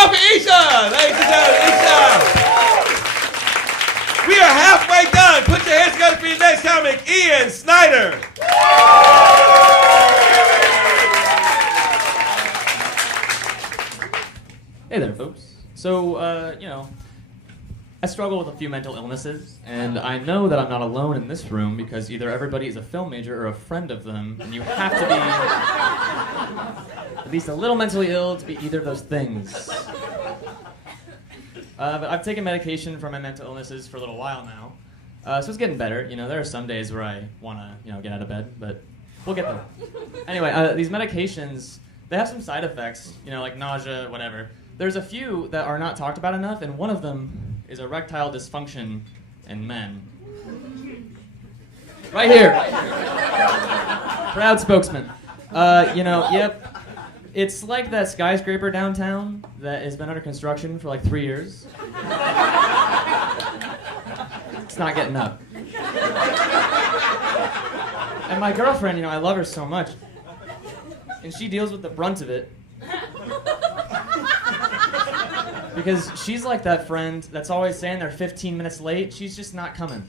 go for Isha! Ladies and gentlemen, Isha! We are halfway done. Put your hands together for your next comic, Ian Snider. Hey there, folks. So, I struggle with a few mental illnesses, and I know that I'm not alone in this room because either everybody is a film major or a friend of them, and you have to be at least a little mentally ill to be either of those things. But I've taken medication for my mental illnesses for a little while now, so it's getting better. You know, there are some days where I want to, get out of bed, but we'll get there. Anyway, these medications, they have some side effects, like nausea, whatever. There's a few that are not talked about enough, and one of them is erectile dysfunction in men. Right here. Proud spokesman. Yep. It's like that skyscraper downtown that has been under construction for like 3 years. It's not getting up. And my girlfriend, I love her so much. And she deals with the brunt of it. Because she's like that friend that's always saying they're 15 minutes late. She's just not coming.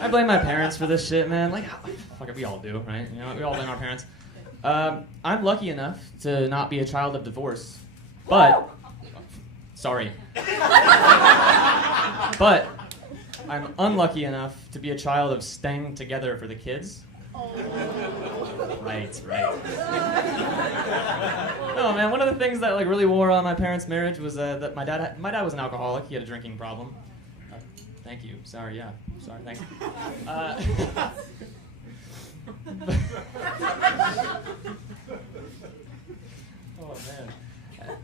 I blame my parents for this shit, man. Fuck it, we all do, right? We all blame our parents. I'm lucky enough to not be a child of divorce. But, sorry. But, I'm unlucky enough to be a child of staying together for the kids. Right. No, man, one of the things that really wore on my parents' marriage was that my dad was an alcoholic. He had a drinking problem. Thank you. Sorry, yeah. Sorry, thanks. Oh, man.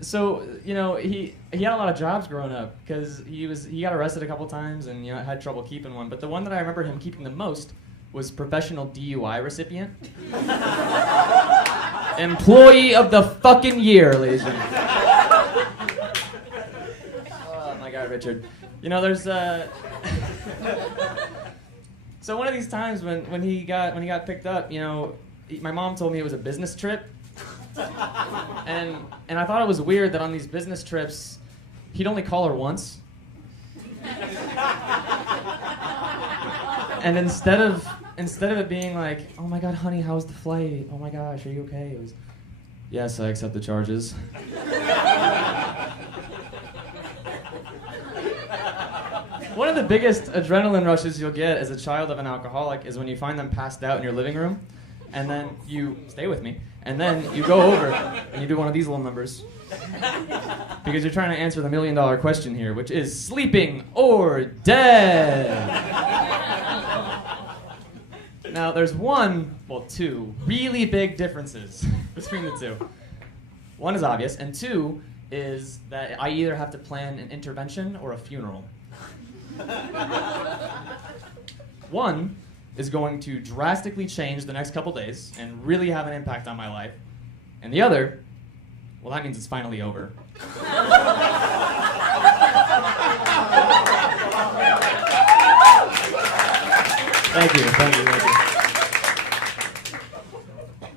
So, he had a lot of jobs growing up because he got arrested a couple times and, had trouble keeping one. But the one that I remember him keeping the most was professional DUI recipient. Employee of the fucking year, ladies and gentlemen. Oh, my God, Richard. There's So one of these times when he got picked up, my mom told me it was a business trip. And I thought it was weird that on these business trips, he'd only call her once. And instead of it being like, oh my God, honey, how was the flight? Oh my gosh, are you okay? It was, yes, I accept the charges. One of the biggest adrenaline rushes you'll get as a child of an alcoholic is when you find them passed out in your living room, and then you, stay with me, and then you go over and you do one of these little numbers. Because you're trying to answer the $1 million question here, which is sleeping or dead. Now, there's two really big differences between the two. One is obvious, and two is that I either have to plan an intervention or a funeral. One is going to drastically change the next couple days and really have an impact on my life. And the other, well, that means it's finally over. Thank you.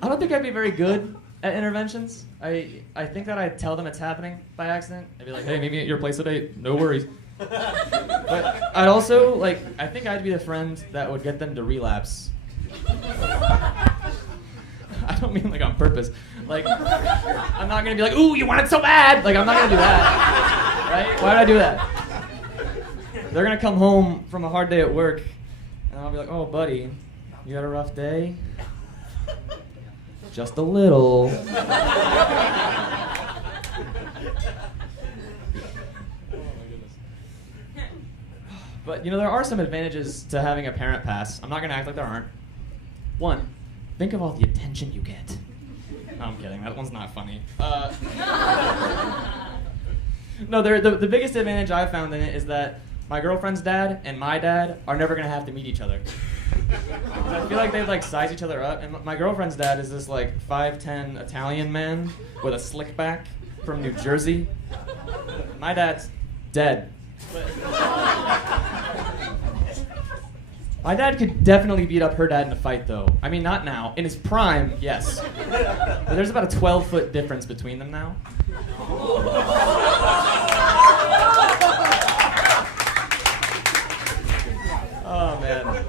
I don't think I'd be very good at interventions. I think that I'd tell them it's happening by accident. I'd be like, hey, meet me at your place today. No worries. But I'd also, I think I'd be the friend that would get them to relapse. I don't mean on purpose. I'm not going to be like, ooh, you want it so bad. I'm not going to do that. Right? Why would I do that? They're going to come home from a hard day at work, and I'll be like, oh, buddy, you had a rough day? Just a little. But, there are some advantages to having a parent pass. I'm not going to act like there aren't. One, think of all the attention you get. No, I'm kidding. That one's not funny. No, the biggest advantage I've found in it is that my girlfriend's dad and my dad are never going to have to meet each other. I feel like they'd size each other up. And my girlfriend's dad is this 5'10" Italian man with a slick back from New Jersey. My dad's dead. My dad could definitely beat up her dad in a fight, though. I mean, not now. In his prime, yes. But there's about a 12-foot difference between them now. Oh, man.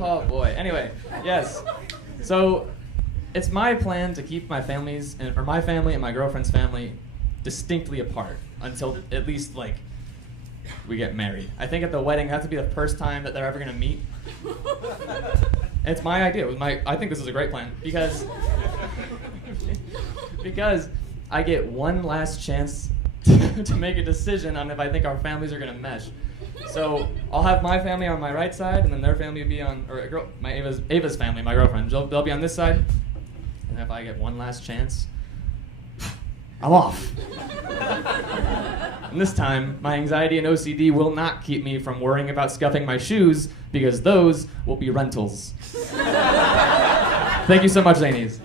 Oh, boy. Anyway, yes. So, it's my plan to keep my family and my girlfriend's family distinctly apart until at least, like, we get married. I think at the wedding, that has to be the first time that they're ever going to meet. It's my idea. I think this is a great plan because I get one last chance to make a decision on if I think our families are going to mesh. So I'll have my family on my right side, and then their family will be on, Ava's family, my girlfriend. They'll be on this side. And if I get one last chance, I'm off. And this time, my anxiety and OCD will not keep me from worrying about scuffing my shoes because those will be rentals. Thank you so much, Zanies.